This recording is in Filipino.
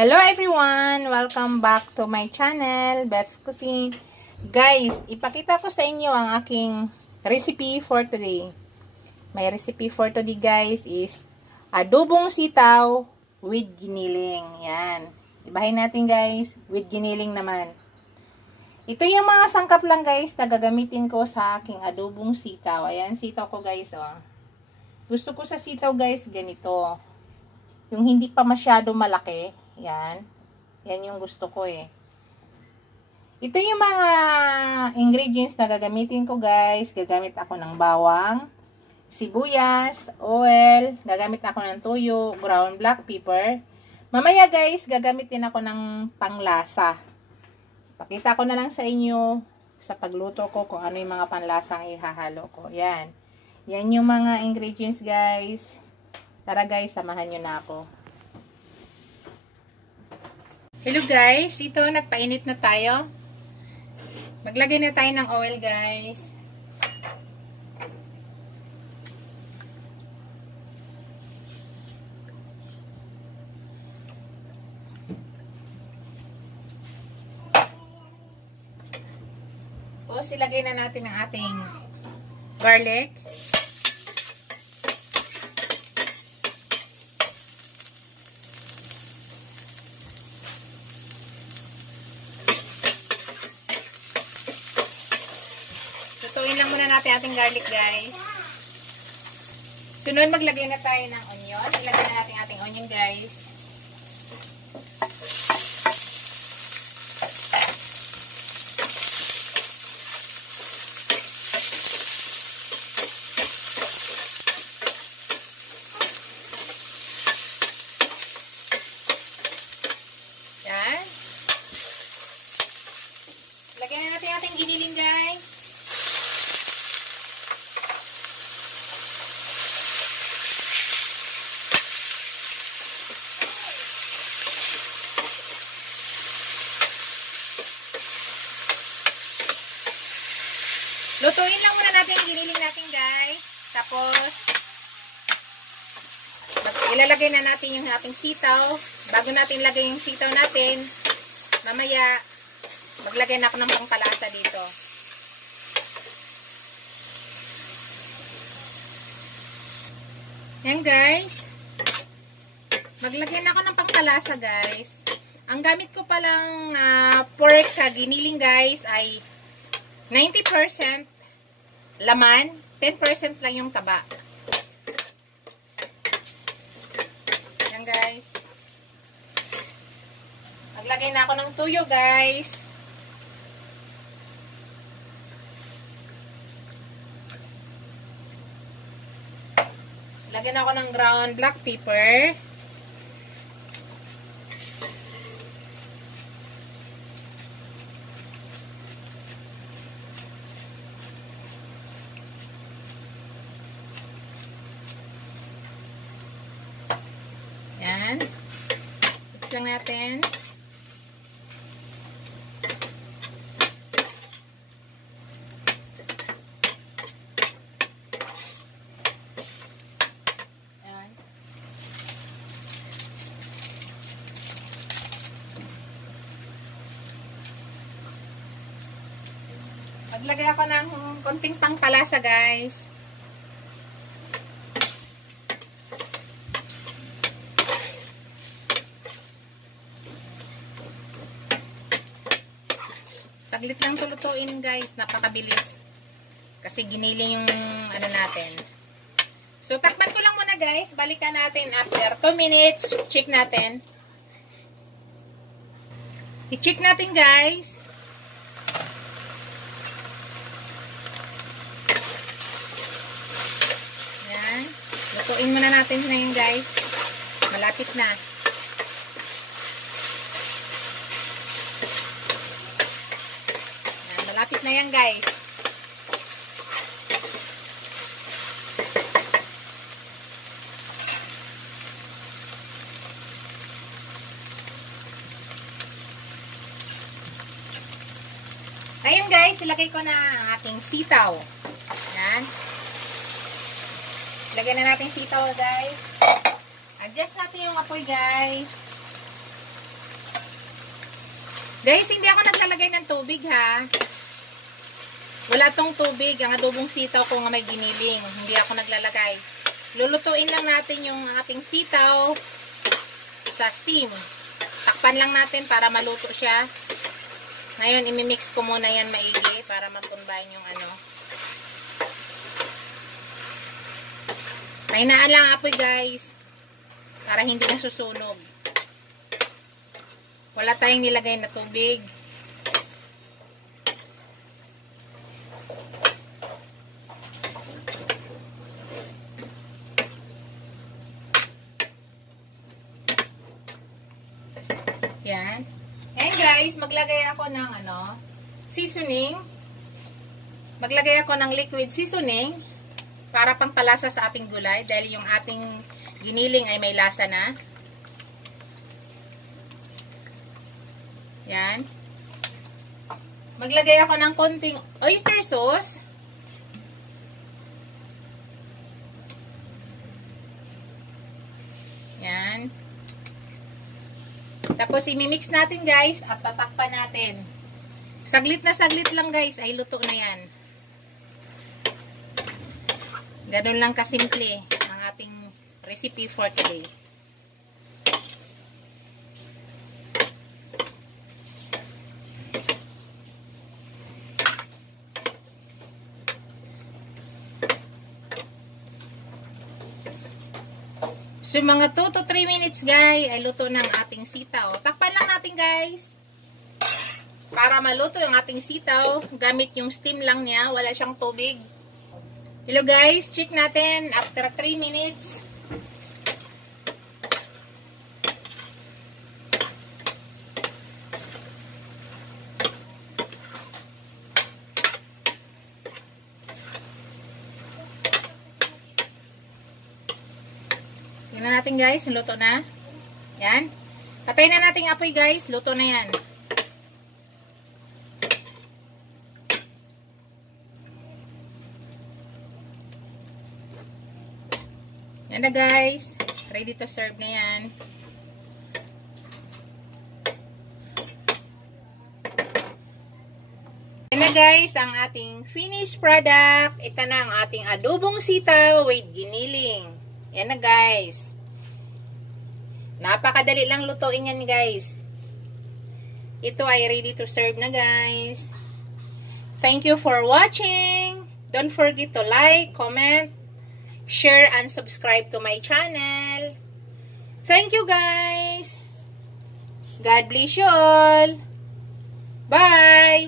Hello everyone! Welcome back to my channel, Beth's Cuisine. Guys, ipakita ko sa inyo ang aking recipe for today. My recipe for today guys is adobong sitaw with giniling. Yan. Ibahin natin guys, with giniling naman. Ito yung mga sangkap lang guys na gagamitin ko sa aking adobong sitaw. Ayan, sitaw ko guys. Oh. Gusto ko sa sitaw guys, ganito. Yung hindi pa masyado malaki. Yan. Yan yung gusto ko eh. Ito yung mga ingredients na gagamitin ko guys. Gagamit ako ng bawang, sibuyas, oil, gagamit ako ng toyo, ground black pepper. Mamaya guys, gagamitin ako ng panglasa. Pakita ko na lang sa inyo sa pagluto ko kung ano yung mga panlasang ihahalo ko. Yan. Yan yung mga ingredients guys. Tara guys, samahan nyo na ako. Hello guys, ito nagpainit na tayo. Maglagay na tayo ng oil guys. Tapos ilagay na natin ang ating garlic. Lutuin lang muna natin ating garlic guys. Sunod maglagay na tayo ng onion. Ilagay na natin ating onion guys. Yan. Ilagay na natin ating giniling guys. Lutuin lang muna natin yung giniling natin guys. Tapos, ilalagay na natin yung ating sitaw. Bago natin lagay yung sitaw natin, mamaya, maglagay na ako ng pangpalasa dito. Yan guys. Maglagay na ako ng pangpalasa guys. Ang gamit ko palang pork giniling guys ay 90% laman, 10% lang yung taba. Yan guys. Maglagay na ako ng tuyo guys. Lagyan ako ng ground black pepper. Yan. Mix lang natin. Yan. Maglagay ako ng konting pangpalasa guys. Saglit lang tulutuin guys, napakabilis. Kasi giniling yung ano natin. So takpan ko lang muna guys, balikan natin after 2 minutes. Check natin. I-check natin guys. Yan. Lutuin muna natin na yun guys. Malapit na. Malapit na yan guys. Ayun guys, ilagay ko na ang ating sitaw. Yan. Ilagay na natin sitaw guys. Adjust natin yung apoy guys. Guys, hindi ako naglalagay ng tubig ha. Wala tong tubig. Ang adobong sitaw ko nga may giniling. Hindi ako naglalagay. Lulutuin lang natin yung ating sitaw sa steam. Takpan lang natin para maluto siya. Ngayon, imimix ko muna yan maigi para mag-combine yung ano. May naalang apoy guys. Para hindi nasusunog. Wala tayong nilagay na tubig. Yan. Ayan guys, maglagay ako ng ano, seasoning. Maglagay ako ng liquid seasoning para pangpalasa sa ating gulay dahil yung ating giniling ay may lasa na. Yan. Maglagay ako ng konting oyster sauce. Yan. Tapos imimix natin guys at tatakpan natin. Saglit na saglit lang guys ay luto na yan. Ganun lang kasimple ang ating recipe for today. So, mga 2 to 3 minutes, guys, ay luto ng ating sitaw. Takpan lang natin, guys. Para maluto yung ating sitaw, gamit yung steam lang niya. Wala siyang tubig. Hello, guys. Check natin after 3 minutes. Tingnan natin guys, luto na. Yan. Patayin na natin apoy guys, luto na yan. Yan na guys, ready to serve na yan. Yan na guys, ang ating finished product. Ito na ang ating adobong sitaw with giniling. Yan na guys. Napakadali lang lutuin yan guys. Ito ay ready to serve na guys. Thank you for watching. Don't forget to like, comment, share, and subscribe to my channel. Thank you guys. God bless you all. Bye.